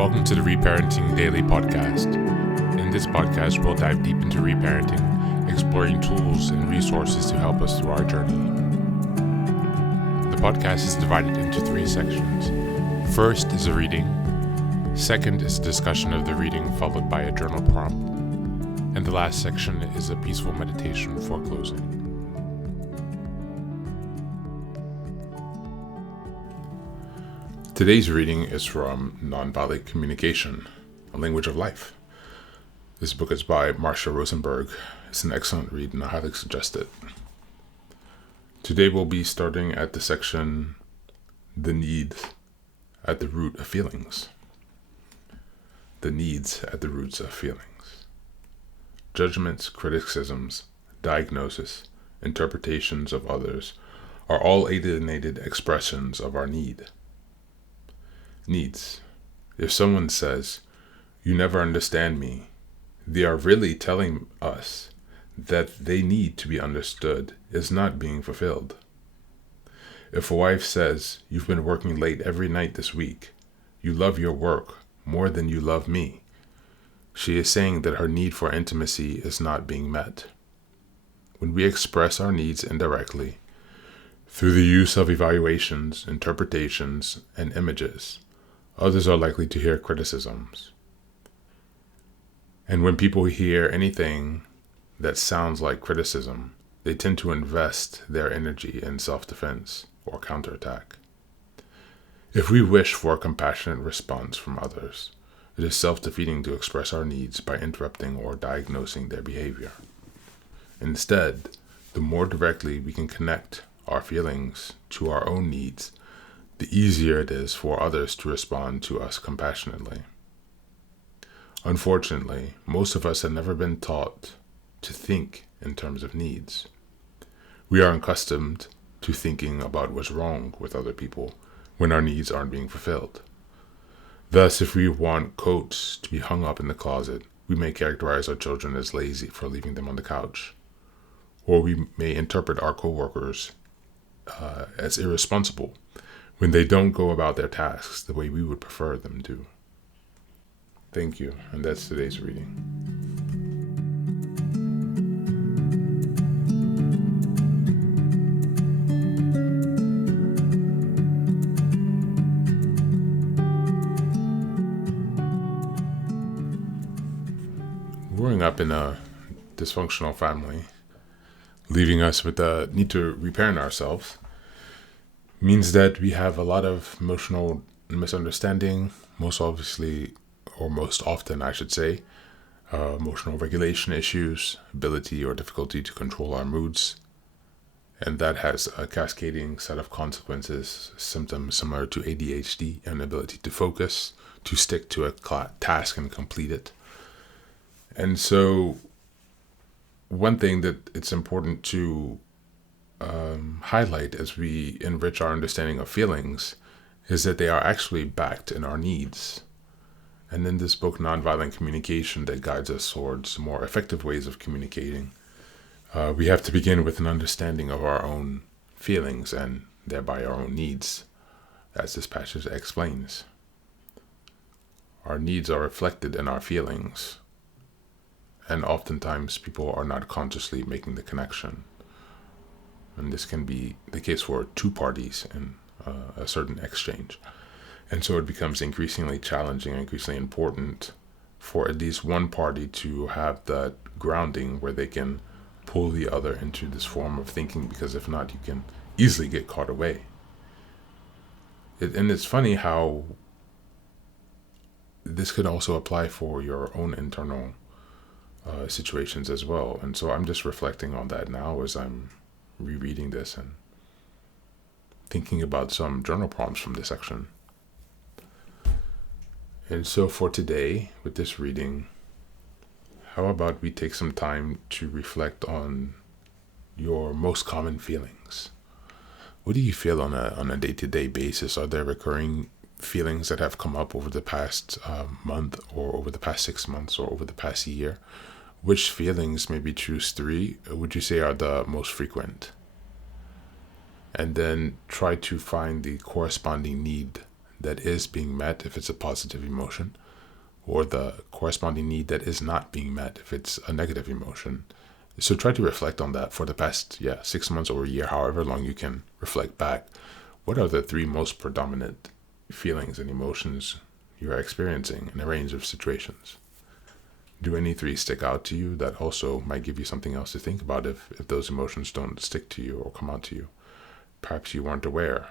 Welcome to the Reparenting Daily podcast. In this podcast, we'll dive deep into reparenting, exploring tools and resources to help us through our journey. The podcast is divided into 3 sections. First is a reading. Second is a discussion of the reading followed by a journal prompt. And the last section is a peaceful meditation for closing. Today's reading is from Nonviolent Communication, A Language of Life. This book is by Marcia Rosenberg. It's an excellent read and I highly suggest it. Today we'll be starting at the section, The Needs at the Root of Feelings. The needs at the roots of feelings. Judgments, criticisms, diagnosis, interpretations of others are all alienated expressions of our need. Needs. If someone says, "You never understand me," they are really telling us that they need to be understood is not being fulfilled. If a wife says, "You've been working late every night this week. You love your work more than you love me," she is saying that her need for intimacy is not being met. When we express our needs indirectly, through the use of evaluations, interpretations, and images, others are likely to hear criticisms. And when people hear anything that sounds like criticism, they tend to invest their energy in self-defense or counterattack. If we wish for a compassionate response from others, it is self-defeating to express our needs by interrupting or diagnosing their behavior. Instead, the more directly we can connect our feelings to our own needs, the easier it is for others to respond to us compassionately. Unfortunately, most of us have never been taught to think in terms of needs. We are accustomed to thinking about what's wrong with other people when our needs aren't being fulfilled. Thus, if we want coats to be hung up in the closet, we may characterize our children as lazy for leaving them on the couch. Or we may interpret our coworkers as irresponsible when they don't go about their tasks the way we would prefer them to. Thank you, and that's today's reading. Growing up in a dysfunctional family, leaving us with the need to reparent ourselves, means that we have a lot of emotional misunderstanding, most often, I should say, emotional regulation issues, ability or difficulty to control our moods, and that has a cascading set of consequences, symptoms similar to ADHD, an ability to focus, to stick to a task and complete it. And so one thing that it's important to highlight as we enrich our understanding of feelings is that they are actually backed in our needs. And in this book, Nonviolent Communication, that guides us towards more effective ways of communicating, we have to begin with an understanding of our own feelings and thereby our own needs, as this passage explains. Our needs are reflected in our feelings, and oftentimes people are not consciously making the connection. And this can be the case for 2 parties in a certain exchange. And so it becomes increasingly challenging, increasingly important for at least one party to have that grounding where they can pull the other into this form of thinking, because if not, you can easily get caught away. And it's funny how this could also apply for your own internal situations as well. And so I'm just reflecting on that now as I'm rereading this and thinking about some journal prompts from this section. And so for today, with this reading, how about we take some time to reflect on your most common feelings? What do you feel on a day-to-day basis? Are there recurring feelings that have come up over the past month, or over the past 6 months, or over the past year? Which feelings, maybe choose 3, would you say are the most frequent? And then try to find the corresponding need that is being met if it's a positive emotion, or the corresponding need that is not being met if it's a negative emotion. So try to reflect on that for the past 6 months or a year, however long you can reflect back. What are the three most predominant feelings and emotions you are experiencing in a range of situations? Do any three stick out to you? That also might give you something else to think about if those emotions don't stick to you or come out to you. Perhaps you weren't aware.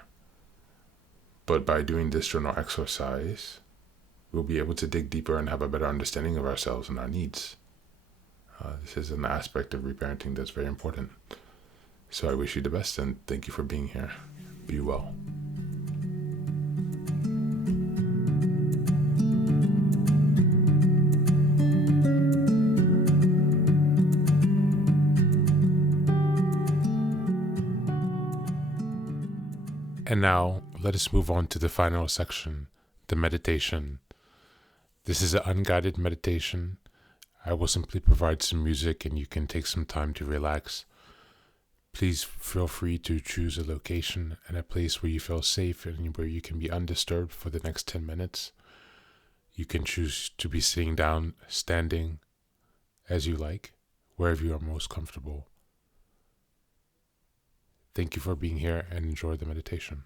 But by doing this journal exercise, we'll be able to dig deeper and have a better understanding of ourselves and our needs. This is an aspect of reparenting that's very important. So I wish you the best and thank you for being here. Be well. And now, let us move on to the final section, the meditation. This is an unguided meditation. I will simply provide some music and you can take some time to relax. Please feel free to choose a location and a place where you feel safe and where you can be undisturbed for the next 10 minutes. You can choose to be sitting down, standing, as you like, wherever you are most comfortable. Thank you for being here and enjoy the meditation.